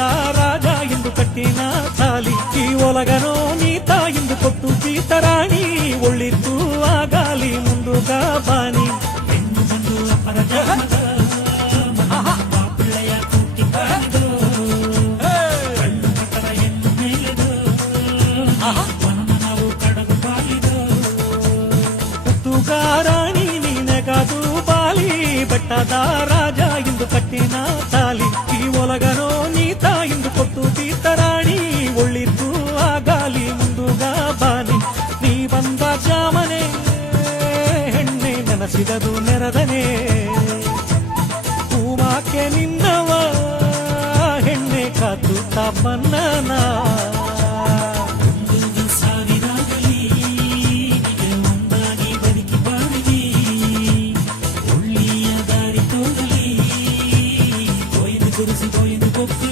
ಬೆಟ್ಟದ ರಾಜ ಎಂದು ಕಟ್ಟಿನ ತಾಲಿ ಈ ಒಲಗನೋ ನೀತ ಎಂದು ಕೊಟ್ಟು ಪೀತರಾಣಿ ಒಳ್ಳಿತ್ತು ಆ ಗಾಲಿ ಮುಂದುಗ ಬಾನಿ ಹೆಣ್ಣು ಬಂದು ಅಪರ ಜಾಮದ ಪಿಳ್ಳೆಯ ಕೂಟಿ ಕಾಣಿದು ಕಣ್ಣು ಬಿಟ್ಟರ ಹೆಣ್ಣು ಮೇಲೆದು ವನಮನವು ಕಡಗು ಬಾಲಿದು ಹುತ್ತುಗಾರಾಣಿ ನೀನೆಗಾದು ಬಾಲಿ ಬೆಟ್ಟದ ರಾಜ ಎಂದು ಕಟ್ಟಿನ ತಾಲಿ ಈ ಒಲಗನೋ ನೀತ ಎಂದು ಕೊಟ್ಟು ಪೀತರಾಣಿ ಒಳ್ಳಿತ್ತು ಆ ಗಾಲಿ ಮುಂದುಗ ಬಾನಿ ನೀ ಬಂದ ಜಾಮನೆ ಹೆಣ್ಣೆ ನೆನಸಿದದು ನೆರದನೆ ಹೂಮಾಕೆ ನಿನ್ನವ ಹೆಣ್ಣೆ ಕಾತು ತಾಪನ್ನನ ಸಾವಿರಾಗಲಿ ಒಂದಾಗಿ ಬದುಕಿ ಬಾಳಿದಿ ಒಳ್ಳೆಯ ದಾರಿ ತೋರಲಿ ಕೊಯ್ದು ಕೊರಿಸಿ ಕೊಯ್ದು ಕೊಪ್ಪು